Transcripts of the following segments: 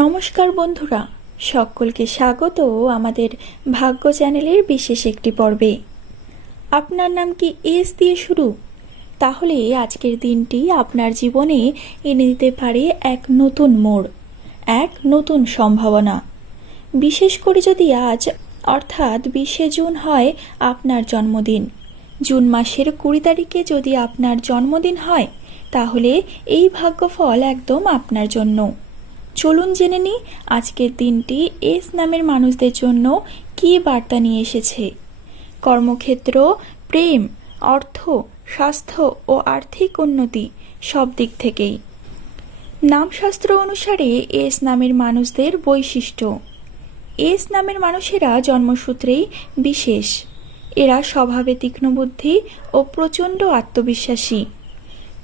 নমস্কার বন্ধুরা, সকলকে স্বাগত আমাদের ভাগ্য চ্যানেলের বিশেষ একটি পর্বে। আপনার নাম কি এস দিয়ে শুরু? তাহলে আজকের দিনটি আপনার জীবনে এনে দিতে পারে এক নতুন মোড়, এক নতুন সম্ভাবনা। বিশেষ করে যদি আজ, অর্থাৎ বিশে জুন হয় আপনার জন্মদিন। জুন মাসের কুড়ি তারিখে যদি আপনার জন্মদিন হয়, তাহলে এই ভাগ্যফল একদম আপনার জন্য। চলুন জেনে নিই আজকের দিনটি এস নামের মানুষদের জন্য কী বার্তা নিয়ে এসেছে। কর্মক্ষেত্র, প্রেম, অর্থ, স্বাস্থ্য ও আর্থিক উন্নতি সব দিক থেকেই। নামশাস্ত্র অনুসারে এস নামের মানুষদের বৈশিষ্ট্য। এস নামের মানুষেরা জন্মসূত্রেই বিশেষ। এরা স্বভাবে তীক্ষ্ণবুদ্ধি ও প্রচণ্ড আত্মবিশ্বাসী।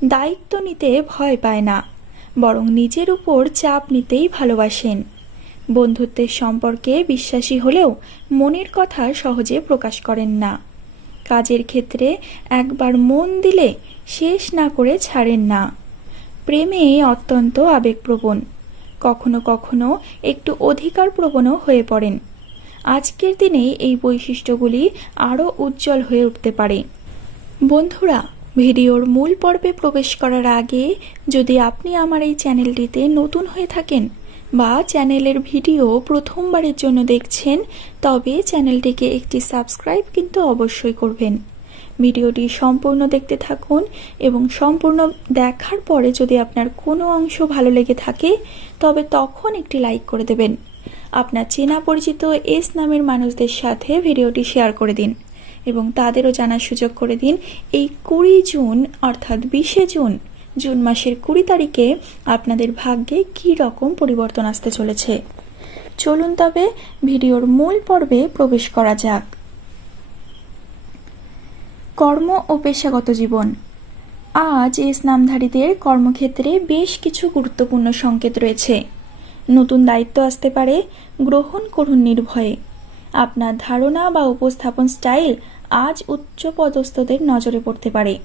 দায়িত্ব নিতে ভয় পায় না। বরং নিজের উপর চাপ নিতেই ভালোবাসেন। বন্ধুত্বের সম্পর্কে বিশ্বাসী হলেও মনের কথা সহজে প্রকাশ করেন না। কাজের ক্ষেত্রে একবার মন দিলে শেষ না করে ছাড়েন না। প্রেমে অত্যন্ত আবেগপ্রবণ। কখনো কখনো একটু অধিকার প্রবণও হয়ে পড়েন। আজকের দিনে এই বৈশিষ্ট্যগুলি আরও উজ্জ্বল হয়ে উঠতে পারে। বন্ধুরা ভিডিওর মূল পর্বে প্রবেশ করার আগে যদি আপনি আমার এই চ্যানেলটিতে নতুন হয়ে থাকেন বা চ্যানেলের ভিডিও প্রথমবারের জন্য দেখছেন, তবে চ্যানেলটিকে একটি সাবস্ক্রাইব কিন্তু অবশ্যই করবেন। ভিডিওটি সম্পূর্ণ দেখতে থাকুন এবং সম্পূর্ণ দেখার পরে যদি আপনার কোনো অংশ ভালো লেগে থাকে, তবে তখন একটি লাইক করে দেবেন। আপনার চেনা পরিচিত এস নামের মানুষদের সাথে ভিডিওটি শেয়ার করে দিন। এবং তাদেরও জানার সুযোগ করে দিন। এই কুড়ি জুন, অর্থাৎ বিশে জুন জুন মাসের কুড়ি তারিখে আপনাদের ভাগ্যে কী রকম পরিবর্তন আসতে চলেছে? চলুন তবে ভিডিওর মূল পর্বে প্রবেশ করা যাক। কর্ম ও পেশাগত জীবন। আজ এস নামধারীদের কর্মক্ষেত্রে বেশ কিছু গুরুত্বপূর্ণ সংকেত রয়েছে। নতুন দায়িত্ব আসতে পারে, গ্রহণ করুন নির্ভয়ে। আপনার ধারণা বা উপস্থাপন স্টাইল আজ উচ্চ পদস্থদের নজরে পড়তে পারে।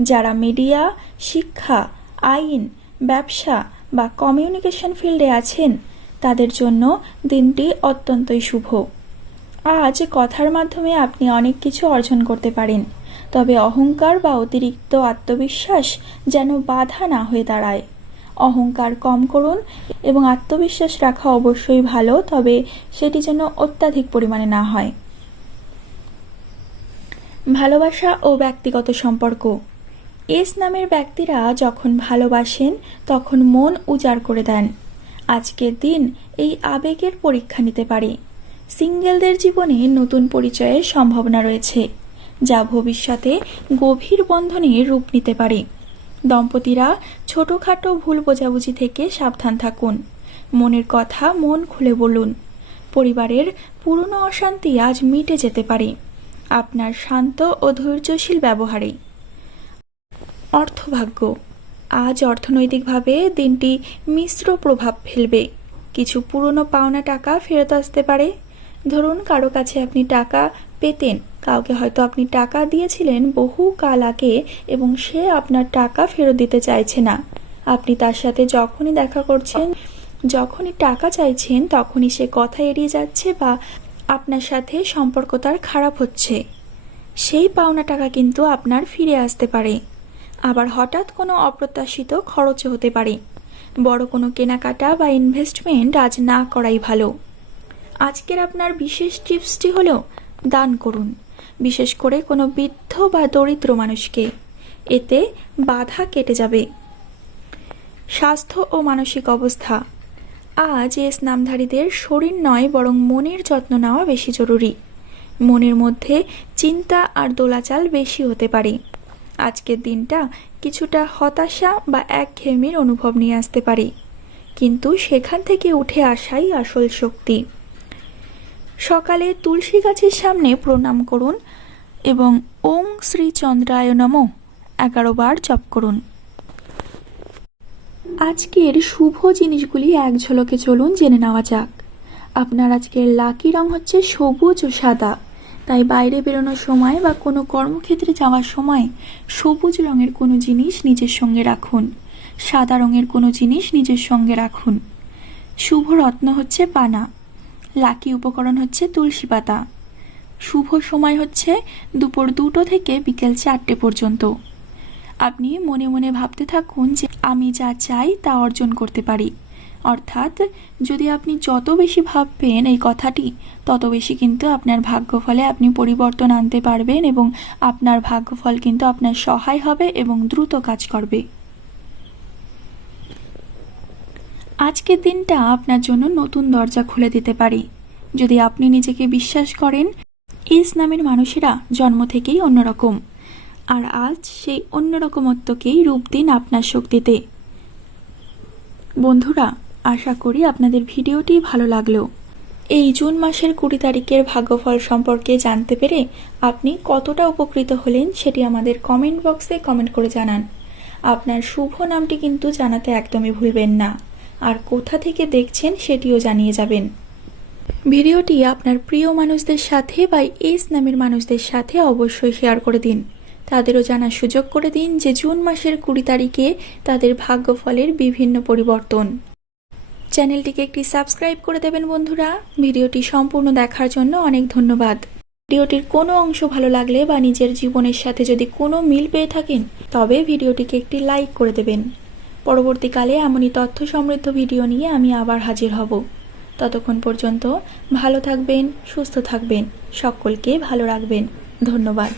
যারা মিডিয়া, শিক্ষা, আইন, ব্যবসা বা কমিউনিকেশন ফিল্ডে আছেন, তাদের জন্য দিনটি অত্যন্তই শুভ। আজ কথার মাধ্যমে আপনি অনেক কিছু অর্জন করতে পারেন, তবে অহংকার বা অতিরিক্ত আত্মবিশ্বাস যেন বাধা না হয়ে দাঁড়ায়। অহংকার কম করুন এবং আত্মবিশ্বাস রাখা অবশ্যই ভালো, তবে সেটি যেন অত্যাধিক পরিমাণে না হয়। ভালোবাসা ও ব্যক্তিগত সম্পর্ক। এস নামের ব্যক্তিরা যখন ভালোবাসেন, তখন মন উজাড় করে দেন। আজকের দিন এই আবেগের পরীক্ষা নিতে পারে। সিঙ্গেলদের জীবনে নতুন পরিচয়ের সম্ভাবনা রয়েছে, যা ভবিষ্যতে গভীর বন্ধনে রূপ নিতে পারে। দম্পতিরা ছোটোখাটো ভুল বোঝাবুঝি থেকে সাবধান থাকুন। মনের কথা মন খুলে বলুন। পরিবারের পুরনো অশান্তি আজ মিটে যেতে পারে। আপনার শান্ত ও ধৈর্যশীল ব্যবহারে অর্থভাগ্য। আজ অর্থনৈতিকভাবে দিনটি মিশ্র প্রভাব ফেলবে। কিছু পুরনো পাওনা টাকা ফেরত আসতে পারে। ধরুন কারও কাছে আপনি টাকা পেতেন। কাউকে হয়তো আপনি টাকা দিয়েছিলেন বহু কাল আগে এবং সে আপনার টাকা ফেরত দিতে চাইছে না। আপনি তার সাথে যখনই দেখা করছেন, যখনই টাকা চাইছেন, তখনই সে কথা এড়িয়ে যাচ্ছে বা আপনার সাথে সম্পর্ক তার খারাপ হচ্ছে। সেই পাওনা টাকা কিন্তু আপনার ফিরে আসতে পারে। আবার হঠাৎ কোনো অপ্রত্যাশিত খরচও হতে পারে। বড় কোনো কেনাকাটা বা ইনভেস্টমেন্ট আজ না করাই ভালো। আজকের আপনার বিশেষ টিপসটি হলো, দান করুন। বিশেষ করে কোনো বৃদ্ধ বা দরিদ্র মানুষকে। এতে বাধা কেটে যাবে। স্বাস্থ্য ও মানসিক অবস্থা। আজ এস নামধারীদের শরীর নয়, বরং মনের যত্ন নেওয়া বেশি জরুরি। মনের মধ্যে চিন্তা আর দোলাচাল বেশি হতে পারে। আজকের দিনটা কিছুটা হতাশা বা একঘেয়েমির অনুভব নিয়ে আসতে পারে। কিন্তু সেখান থেকে উঠে আসাই আসল শক্তি। সকালে তুলসী গাছের সামনে প্রণাম করুন এবং ওং শ্রী চন্দ্রায় নম। এগারো বার জপ করুন। আজকের শুভ জিনিসগুলি এক ঝলকে চলুন জেনে নেওয়া যাক। আপনার আজকের লাকি রং হচ্ছে সবুজ ও সাদা। তাই বাইরে বেরোনোর সময় বা কোনো কর্মক্ষেত্রে যাওয়ার সময় সবুজ রঙের কোনো জিনিস নিজের সঙ্গে রাখুন। সাদা রঙের কোনো জিনিস নিজের সঙ্গে রাখুন। শুভ রত্ন হচ্ছে পানা। লাকি উপকরণ হচ্ছে তুলসী পাতা। শুভ সময় হচ্ছে দুপুর দুটো থেকে বিকেল চারটে পর্যন্ত। আপনি মনে মনে ভাবতে থাকুন যে আমি যা চাই তা অর্জন করতে পারি। অর্থাৎ, যদি আপনি যত বেশি ভাববেন এই কথাটি, তত বেশি কিন্তু আপনার ভাগ্যফলে আপনি পরিবর্তন আনতে পারবেন এবং আপনার ভাগ্যফল কিন্তু আপনার সহায় হবে এবং দ্রুত কাজ করবে। আজকের দিনটা আপনার জন্য নতুন দরজা খুলে দিতে পারে। যদি আপনি নিজেকে বিশ্বাস করেন, ইস নামের মানুষেরা জন্ম থেকেই অন্যরকম। আর আজ সেই অন্যরকমত্বকেই রূপ দিন আপনার শক্তিতে। বন্ধুরা, আশা করি আপনাদের ভিডিওটি ভালো লাগল। এই জুন মাসের কুড়ি তারিখের ভাগ্যফল সম্পর্কে জানতে পেরে আপনি কতটা উপকৃত হলেন সেটি আমাদের কমেন্ট বক্সে কমেন্ট করে জানান। আপনার শুভ নামটি কিন্তু জানাতে একদমই ভুলবেন না। আর কোথা থেকে দেখছেন সেটিও জানিয়ে যাবেন। ভিডিওটি আপনার প্রিয় মানুষদের সাথে বা এস নামের মানুষদের সাথে অবশ্যই শেয়ার করে দিন। তাদেরও জানার সুযোগ করে দিন যে জুন মাসের কুড়ি তারিখে তাদের ভাগ্যফলের বিভিন্ন পরিবর্তন। চ্যানেলটিকে একটি সাবস্ক্রাইব করে দেবেন বন্ধুরা। ভিডিওটি সম্পূর্ণ দেখার জন্য অনেক ধন্যবাদ। ভিডিওটির কোনো অংশ ভালো লাগলে বা নিজের জীবনের সাথে যদি কোনো মিল পেয়ে থাকেন, তবে ভিডিওটিকে একটি লাইক করে দেবেন। পরবর্তীকালে এমনই তথ্য সমৃদ্ধ ভিডিও নিয়ে আমি আবার হাজির হব। ততক্ষণ পর্যন্ত ভালো থাকবেন, সুস্থ থাকবেন, সকলকে ভালো রাখবেন। ধন্যবাদ।